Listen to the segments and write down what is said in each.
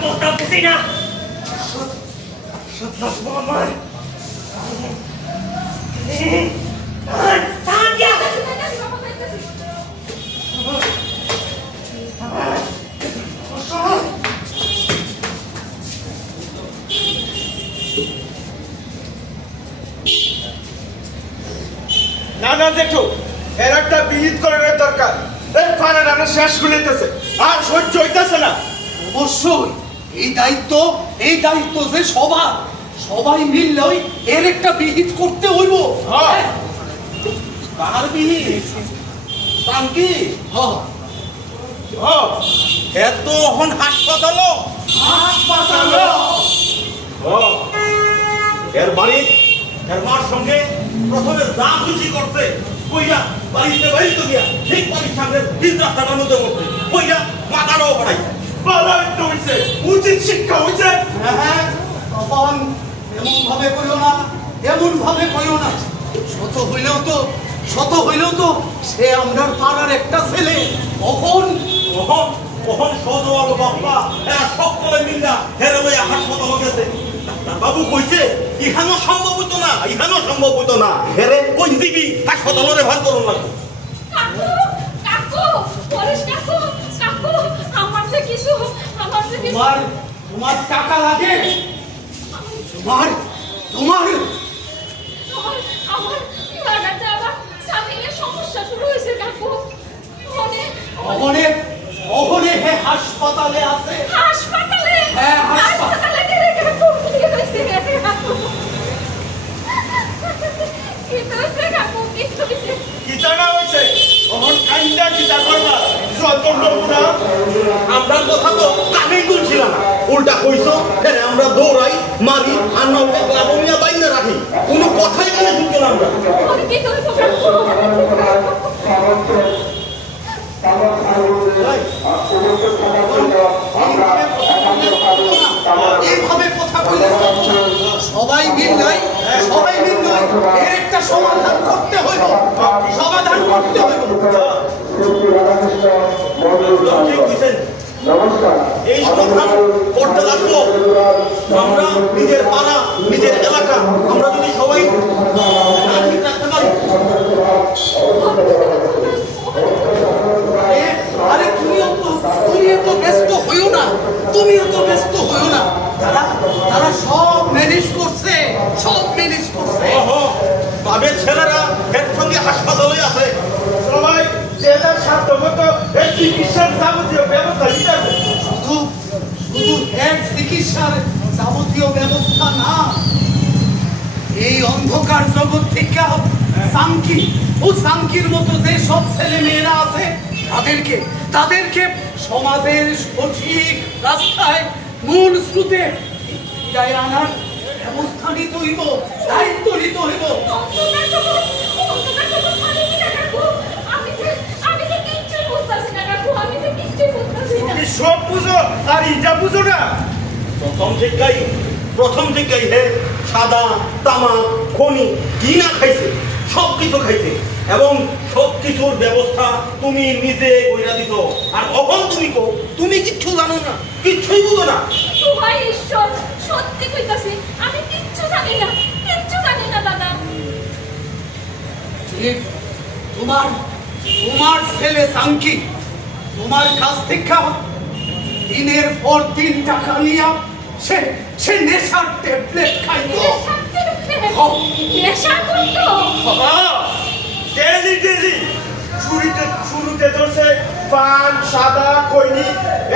তোরটা বুঝি না সত্যাস আমার না না জেঠু এর একটা বিহিত করার দরকার এই ফানা রান্না শেষ হইতেছে আর সহ্য হইতেছে না অবশ্যই এই দায়িত্ব যে সবাই মিললেই এর একটা বিহিত করতে হইব কার বিহিত টাঙ্কি এত হন হাসপাতাল এর বাড়ি এর মার সঙ্গে প্রথমে যা খুশি করতে কইয়া বাড়িতে বাইরে গিয়া ঠিক বাড়ির সামনে তিন রাস্তাটার মধ্যে বসে কইয়া মাথাটাও বাড়াইছে বাড়াইতে হইছে উচিত শিক্ষা হইছে হ্যাঁ তখন এমন ভাবে কইও না শত হইলেও তো সে আমরার পাড়ার একটা ছেলে কখন সজল বাপ্পা এরা সকলে মিল্লা হেরে লইয়া হাসপাতাল গেছে বাবু কইছে ইহানো সম্ভব হইতো না হেরে ওই দিবি হাসপাতালে ভাগ করুন লাগবে তোমার টাকা লাগে তোমার সমস্যা শুরু হয়েছে কাকু ওখানে হে হাসপাতালে আছে হাসপাতালে হ্যাঁ হাসপাতালে গেলে কাকু কি হয়েছে কাকু কিতানা হইছে ওহন কাইন্দা কিতা করবা যতন না আমরা কথা তো কানেই তুলছিল না উল্টা কইছো এরে আমরা দৌড়াই মারি আর নৌকা লাবমিয়া বাইনা রাখি কোনো কথাই কানে শুনতে না আমরা কি কইব কাকু এইভাবে কথা কইলে সবাই মিললাই এর একটা সমাধান করতে হইব এই সমাধান করতে লাগবো আমরা নিজের পাড়া নিজের এলাকা আমরা যদি সবাই ঠিক রাখতে পারি আরে তুমিও তো ব্যস্ত হইও না তারা সব ম্যানেজ করছে তবে ছেলেরা এর সঙ্গে হাসপাতালে আছে সবাই যে যার সাধ্য মতো এই চিকিৎসার যাবতীয় ব্যবস্থা নিতে হবে শুধু এর চিকিৎসার যাবতীয় ব্যবস্থা না এই অন্ধকার জগৎ থেকে সাংকির মতো যে সব ছেলে মেয়েরা আছে তাদেরকে সমাজের সঠিক রাস্তায় মূল স্রোতে ফিরায় আনার ব্যবস্থা নিতে হইব দায়িত্ব নিতে হইব সব বুঝো আর ইটা বুঝো না প্রথম থেকেই হে সাদা তামাক খনি কি না খাইছে সব কিছু খাইছে এবং সব কিছুর ব্যবস্থা তুমি নিজে কইরা দিত আর অখন তুমি কিচ্ছু জানো না কিচ্ছুই বুঝো না ঈশ্বর সত্যি কইতাছি আমি কিচ্ছু জানি না দাদা তোমার ছেলে সাংকি তোমার কাছ থেকে দিনের পর দিন টাকা নিয়ে সে নেশার ট্যাবলেট খাইতো নেশা করতো ডেলি শুরুতে ধরছে পান সাদা খৈনি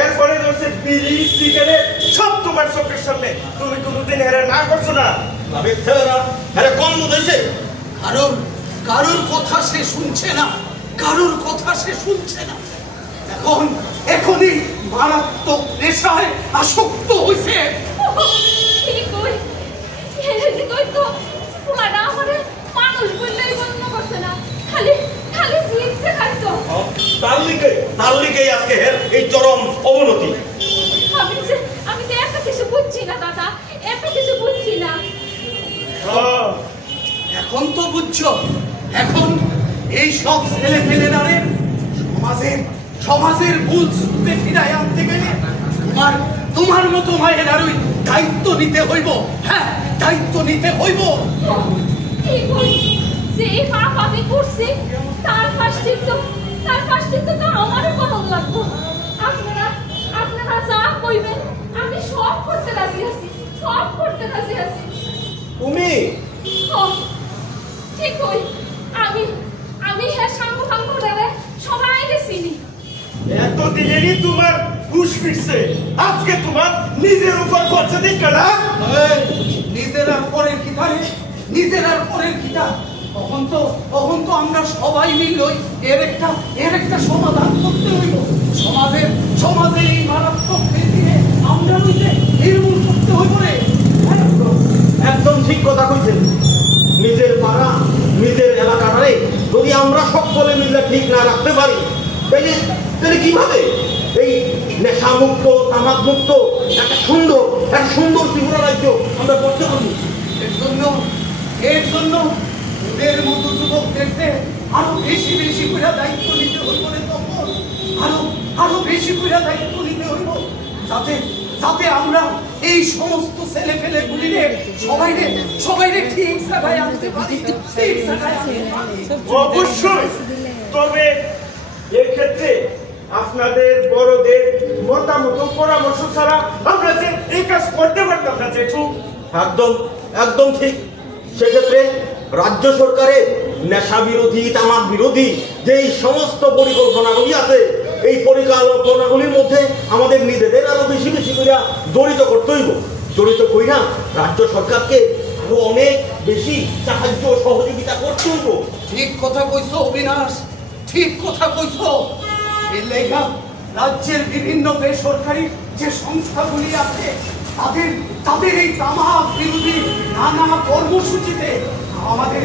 এরপরে ধরছে বিড়ি সিগারেট সব তোমার চোখের সামনে তুমি কোনোদিন হেরে না করছো না ছেলেরা হেরে কম বুঝেছে কারোর কথা সে শুনছে না এখনই মারাত্মক নেশায় আসক্ত হয়েছে মানুষ বললেই গণ্য করছে না খালি জিততে খাইতো তার লিগেই আজকে এই চরম অবনতি আমি তো এত কিছু বুঝছি না দাদা এখন তো বুঝছো এখন এই সব ছেলে ফেলেদারে সমাজের মূল স্রোতে ফিরায় আনতে গেলে তোমার মতো সময় এনারই দায়িত্ব নিতে হইব। হ্যাঁ, দায়িত্ব নিতে হইব। কি করি যে পাপ আমি করছি তার প্রায়শ্চিত্ত তো আমারও করণ লাগবো। আপনারা যা কইবেন আমি সব করতে রাজি আছি। তুমি ঠিক কই আমি হ্যাঁ সাঙ্গ দেবে সবাই চিনি। এতদিনেরই তোমার হুশ ফিরছে, আজকে তোমার নিজের উপর করছে দেখা না? নিজের আর পরের কিতা তখন তো আমরা সবাই মিলই এর একটা সমাধান করতে হইব। সমাজের এই মারাত্মক দিয়ে আমরা নির্মূল করতে হইব রে। একদম ঠিক কথা কইছেন। নিজের পাড়া নিজের এলাকাটারে যদি আমরা সকলে মিলে ঠিক না রাখতে পারি তাহলে কিভাবে এই নেশা মুক্ত তামাক মুক্ত একটা সুন্দর ত্রিপুরা রাজ্য আমরা করতে পারবো? এর জন্য ওদের মতো যুবকদেরকে আরো বেশি করে দায়িত্ব নিতে হইব রে। তখন আরো বেশি করে দায়িত্ব নিতে হইব যাতে আমরা এই সমস্ত ছেলে পেলে গুলিরে সবাইরে ঠিক জায়গায় আনতে পারি। অবশ্যই, তবে এক্ষেত্রে আপনাদের বড়দের মতামত পরামর্শ ছাড়া আমরা যে এই কাজ করতে পারতাম না। জেঠু একদম ঠিক। সেক্ষেত্রে রাজ্য সরকারের নেশা বিরোধী তামাক বিরোধী যে সমস্ত পরিকল্পনাগুলি আছে এই পরিকল্পনাগুলির মধ্যে আমাদের নিজেদের আরো বেশি করে জড়িত করতে হইব। জড়িত কইরা রাজ্য সরকারকে আরো অনেক বেশি সাহায্য সহযোগিতা করতে হইব। ঠিক কথা কইছো অবিনাশ, ঠিক কথা কইছো। এর লেখা রাজ্যের বিভিন্ন বেসরকারি যে সংস্থাগুলি আছে তাদের এই তামাক বিরোধী নানা কর্মসূচিতে আমাদের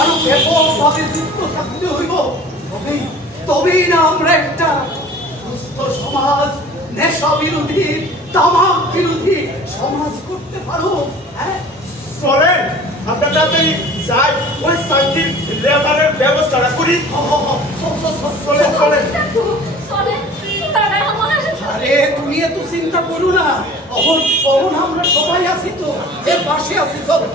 আরো ব্যাপকভাবে যুক্ত থাকতে হইব। তবেই না আমরা একটা সুস্থ সমাজ, নেশা বিরোধী তামাক বিরোধী সমাজ করতে পারো। হ্যাঁ, চলেন আমরা তাড়াতাড়ি যাই, ওই শান্তির লেবারের ব্যবস্থাটা করি। চলেন আরে তুমি এত চিন্তা করো না, তখন আমরা সবাই আছি তো, এর পাশে আছি। চলো।